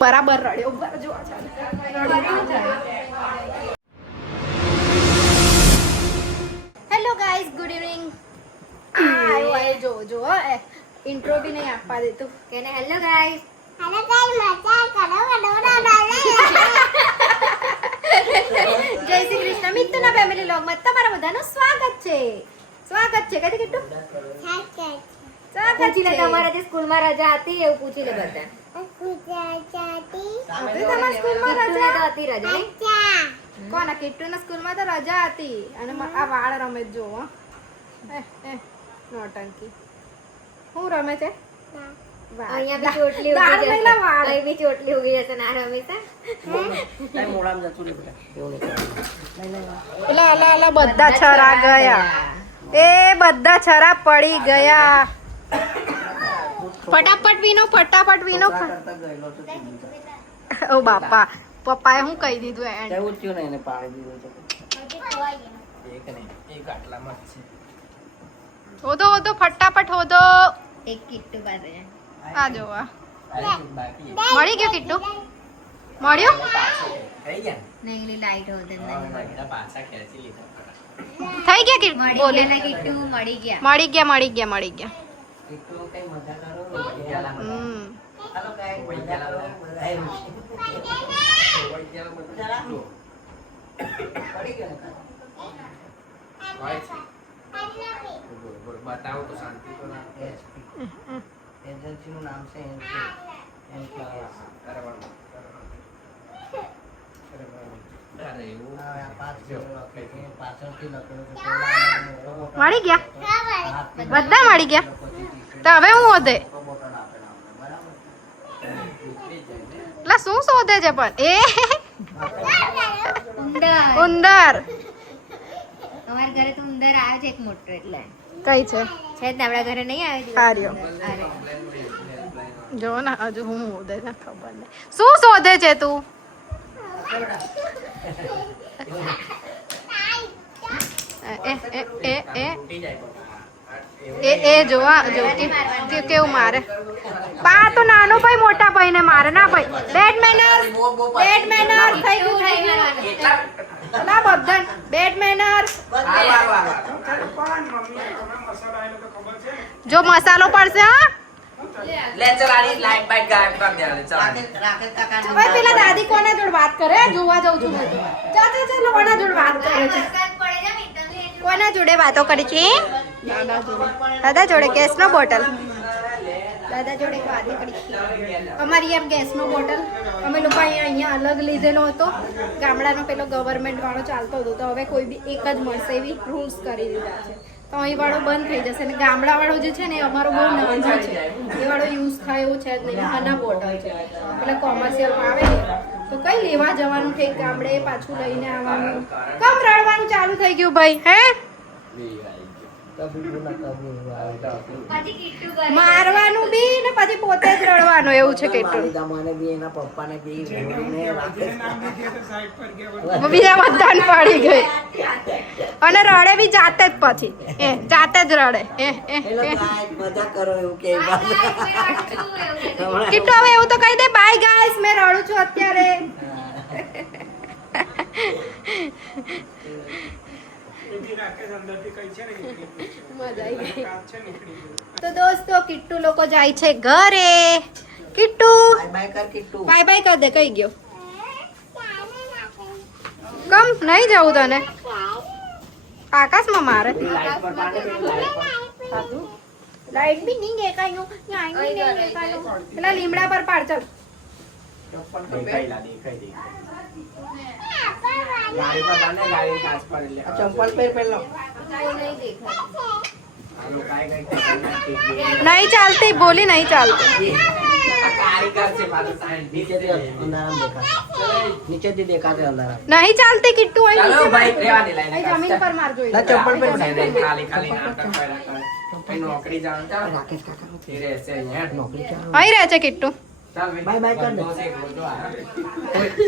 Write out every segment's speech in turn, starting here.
બરાબર રડ્યો જો hello guys good evening જો જો ઇન્ટ્રો બી નહીં આપવા દેતું કે ને હેલો ગાઈઝ જય શ્રી કૃષ્ણ મિત્રના ફેમિલી વ્લોગમાં તમારા બધાનું સ્વાગત છે કદી કેટલું સ્વાગત છે તમારા જે સ્કૂલમાં રજા હતી એવું પૂછી લે બધા તમારા સ્કૂલમાં રજા હતી કોના કિટ્ટુના સ્કૂલમાં તો રજા હતી અને આ વાળ રમે જો નોટંકી હું રમે છે અહીંયા બી ચોટલી ઉગી જશે અહીં બી ચોટલી ઉગી જશે ના રમીતા એલા બધા છરા ગયા એ બધા છરા પડી ગયા ફટાફટ વીનો ઓ બાપા પપ્પાએ હું કહી દીધું એને પાડી દીધું હોદો ફટાફટ હોદો એક કિટ્ટુ પાસે આ જો મળી ગયો કિટ્ટુ મળ્યો નહીં લાઈટ હોદે થઈ ગયા કિટ્ટુ બોલે ના કિટ્ટુ મળી ગયા बताओ तो शांति तो ना एजेंसी નું નામ છે મળી ગયા બધા મળી ગયા તો હવે હું હોદે એટલે શું શોધે છે પણ એ ઉંદર અમારા ઘરે તો ઉંદર આવ્યો છે એક મોટો એટલે કઈ છે આપણા ઘરે નહીં આવ્યો જો ને હજુ હું શોધે ને ખબર નહીં શું શોધે છે તું એ જો કેવું મારે પા તો નાનો ભાઈ મોટા ભાઈ ને મારે ના ભાઈ બેડ મેનર થઈ ગયું ના બધા બેડ મેનર જો મસાલો પડશે હા ले चल आनी लाइट बाइट गायब कर दे चल राकेश काका ભાઈ પેલા દાદી કોના જોડ વાત કરે જોવા જાઉં છું ચાલ કોના જોડ વાત કરે છે કોના જોડે વાતો કરી છે દાદા જોડે ગેસનો બોટલ દાદા જોડે વાતો કરી અમારી એમ ગેસનો બોટલ અમે લોકો અહીંયા અલગ લીધેલો હતો ગામડાનો પેલો ગવર્મેન્ટ વાળો ચાલતો હતો તો હવે કોઈ બી એક જ મળશે એવી રૂલ્સ કરી દીધા છે તો અહીં વાળો બંધ થઈ જશે અને ગામડા વાળો જે છે ને એ અમારો બહુ નાનો છે એ વાળો યુઝ થાય એવું છે જ નહીં નાના બોટલ છે એટલે કોમર્શિયલમાં આવે ને તો કઈ લેવા જવાનું છે ગામડે પાછું લઈને આવવાનું કમ રડવાનું ચાલુ થઈ ગયું ભાઈ હે મારવાનું બી ને પછી પોતે જ રડવાનું એવું છે કેટલું બીજા બધાને પડી ગઈ અને રડે બી જાતે જ પછી જાતે જ રડે કેટલું હવે એવું તો કહી દે બાય ગાઈસ મેં રડું છું અત્યારે તો દોસ્તો કિટ્ટુ લોકો જાય છે ઘરે કિટ્ટુ બાય બાય કર દે કઈ ગયો કમ નહીં જવું તને આકાશમાં મારે લાઈટ બી નહીં દેખાયું પેલા લીમડા પર પાડ ચાલ चंपल पैर पहन लो नहीं चलती बोली नहीं चलती नीचे दी देखा थे अंदर नहीं चलती किट्टू चलो भाई रेवा दे लाइन जमीन पर मार जो ना चंपल पे खाली खाली नाटक कर नौकरी जान राकेश काका तेरे ऐसे हैं नौकरी क्या आई रहे छे किट्टू बाय बाय कर दो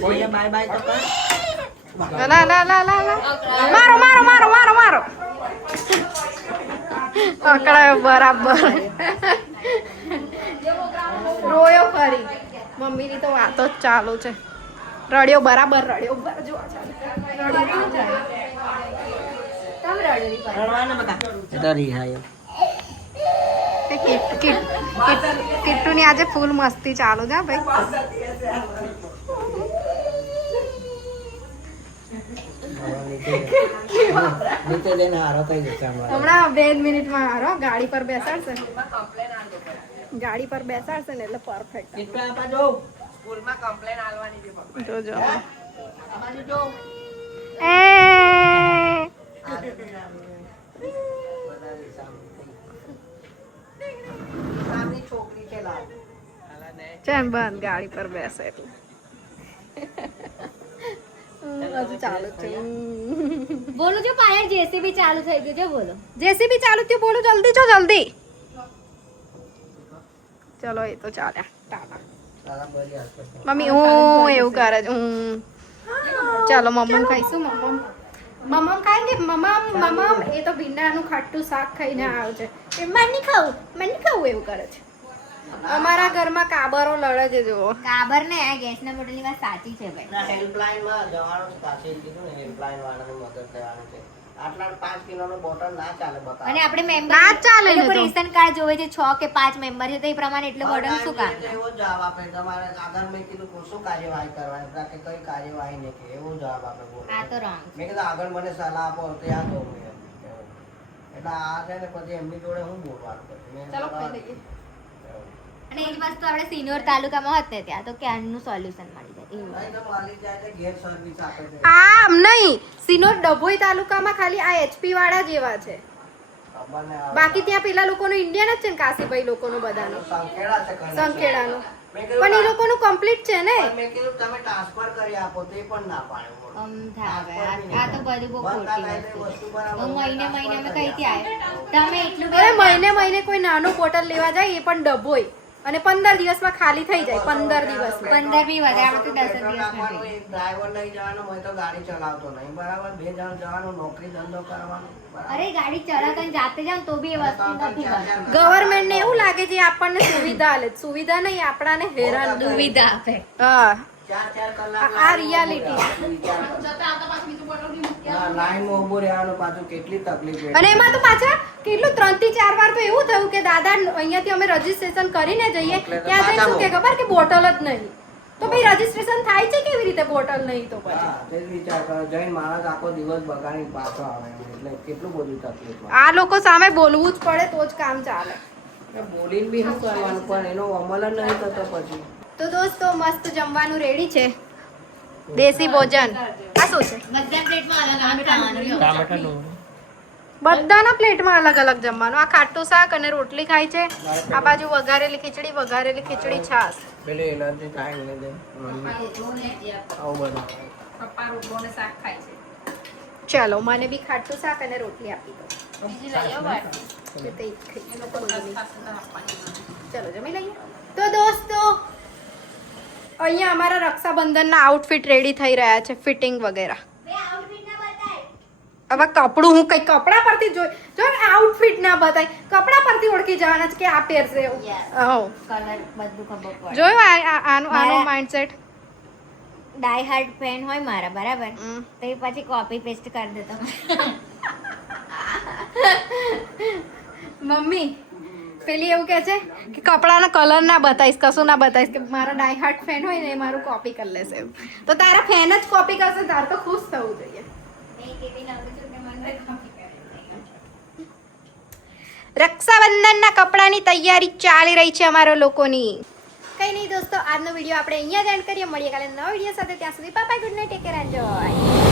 कोई बाय बाय तो कर ला ला ला ला ला मारो मारो मारो मारो मारो પકડાયો બરાબર રોયો ફરી મમ્મીની તો વાતો જ ચાલુ છે. રડ્યો બરાબર રડ્યો જોવા ચાલે. રડ્યો કેમ જાય? તમ રડ્યો પર. રડવાને બધા એટલે રિહાય કિટ્ટુની આજે ફૂલ મસ્તી ચાલુ છે ભાઈ. હમણાં 2 મિનિટમાં હારો ગાડી પર બેસાડશે ને એટલે પરફેક્ટ. સ્કૂલમાં કમ્પ્લેન આલવાની છે પપ્પા. જોજો છોકરી છે લાલ. ચેન બંધ ગાડી પર બેસે એટલે હજુ ચાલુ જ છે. બોલો જો પાયલ જેસીબી ચાલુ થઈ ગયું છે બોલો. જેસીબી ચાલુ થયું બોલું જલ્દી છો જલ્દી. ચલો એ તો ચાલ્યા ટાટા. મમ્મી હું એવું કરે છે ચાલો મમ્મમ ખાઈશું. મમ્મમ ખાएंगे મમ્મમ એ તો ભીંડાનું ખાટું શાક ખાઈને આવ્યો છે. એ મને નહીં ખાવું એવું કરે છે. અમારા ઘરમાં કાબરો લડે છે જુઓ. કાબર ને આ ગેસના બોટલની વાત સાચી છે ભાઈ. ના હેલ્પલાઇનમાં જવાનું છે પાછી કીધું ને હેલ્પલાઇન વાળાની મદદ લેવાની છે. આટલા 5 કિલોનો બોટલ ના ચાલે બકા. અને આપણે મેમ્બર ના ચાલે ને તો. રેશન કાર્ડ જોવે છે 6 કે 5 મેમ્બર છે તો એ પ્રમાણે એટલું બોટલ શું કામ? એવો જવાબ આપે તમારે આગળ મેં કીધું શું કાર્યવાહી કરવાની કે કઈ કાર્યવાહી નહીં કે એવો જવાબ આપે બોલો. આ તો રોંગ. મેં કીધું આગળ મને સલાહ આપો ત્યાં દો એટલે આ છે ને પછી એમની જોડે હું બોલવાનું પછી ચલો ખાઈ લઈએ. અને એ જ વસ્તુ આપણે સિનોર તાલુકામાં હોત ને ત્યાં તો ક્યાંનું સોલ્યુશન મળી જાય એવું. નહીં તો માલિક જાય છે ઘેર સર્વિસ આપે છે. આમ નહીં સિનોર ડભોઈ તાલુકામાં ખાલી આ એચપી વાળા જેવા છે. ખબર ને આ બાકી ત્યાં પેલા લોકોનું ઇન્ડિયન જ છે ને કાશીભાઈ લોકોનું બધાનું સંકેડા છે કઈ સંકેડાનું મેં પણ એ કીધું લોકોનું કમ્પ્લીટ છે ને. મેં કીધું તમે ટ્રાન્સફર કરી આપો તો એ પણ ના પાડે બોલો. થાય આ તો બધું બહુ બંધ ખોટી થાય વસ્તુ તો છે. વસ્તુ બરાબર હું મહિને અમે કઈથી આવ્યા તમે એટલું અરે બધું મહિને કોઈ નાનું બોટલ લેવા જાય એ પણ ડભોઈ અને 15 દિવસમાં ખાલી થઈ જાય 15 દિવસમાં. 15 બી વધારે આપણે તો 10 પેટ્રોલ દિવસમાં નાખવાનું, થઈ. એક ડ્રાઈવર લઈ જવાનો હોય તો ગાડી ચલાવતો નહીં બરાબર 2 જણ જવાનું નોકરી ધંધો કરવાનો બરાબર. અરે ગાડી ચલાવતા ને જાતે જાવ તો બી એ વસ્તુ નથી બનતી. ગવર્નમેન્ટ ને એવું લાગે છે આપણને સુવિધા આલે સુવિધા નહીં આપણાને હેરાન કરે. સુવિધા આપે. હા 4 કલાક આ reality. લાઈનમાં ઊભું રહેવાનું પાછું કેટલી તકલીફ અને એમાં તો પાછા કેટલું 3 થી 4 વાર તો એવું થયું કે દાદા અહીંયાથી અમે રજીસ્ટ્રેશન કરીને જઈએ ત્યાં જઈને શું કે ખબર કે બોટલ જ નહીં. તો ભાઈ રજીસ્ટ્રેશન થાય છે કેવી રીતે બોટલ નહીં તો પછી. હા, તે જ વિચાર કરો જઈને માણસ આખો દિવસ બગાડી પાછો આવે એટલે કેટલું બધું તકલીફ હોય. આ લોકો સામે બોલવું જ પડે તો જ કામ ચાલે. બોલીને બી શું કરવાનું પણ એનો અમલ જ નહીં થતો પછી. તો દોસ્તો મસ્ત જમવાનું રેડી છે દેશી ભોજન. આ શું છે? બધા પ્લેટમાં અલગ અલગ ખાવાનું. બધાના પ્લેટમાં અલગ અલગ જમવાનું. આ ખાટું શાક અને રોટલી ખાય છે. આ બાજુ વઘારેલી ખીચડી છાસ. પેલી એલર્જી થાય ને દે આવું બધું પપ્પા રોટલો ને શાક ખાય છે. ચલો મને બી ખાટું શાક અને રોટલી આપી દો. ચલો જમી લઈએ. તો દોસ્તો અહીંયા અમારા રક્ષાબંધનના આઉટફિટ રેડી થઈ રહ્યા છે ફિટિંગ વગેરે. હવે કપડું હું કઈ કપડા પરથી જો આઉટફિટ ના બતાય કપડા પરથી ઓળખી જવાના છે કે આ પહેરશે એવું. કલર બધું ખબર પડે. જોયું આનું માઇન્ડસેટ. ડાય હાર્ડ ફેન હોય મારા બરાબર તો એ પછી કોપી પેસ્ટ કરી દેતો. મમ્મી પેલી એવું કહે છે કે કપડાના કલર ના બતાવીશ કશું ના બતાવીશ કે મારા ડાય હાર્ટ ફેન હોય ને એ મારું કોપી કરી લેશે એવું. તો તારા ફેન જ કોપી કરશે તારે તો ખુશ થવું જોઈએ. રક્ષાબંધનના કપડાની તૈયારી ચાલી રહી છે અમારા લોકોની. કઈ નહીં દોસ્તો આજનો વિડીયો આપણે અહીંયા જ એન્ડ કરીએ. મળીએ કાલે નવા વિડીયો સાથે. ત્યાં સુધી bye bye good night take care enjoy.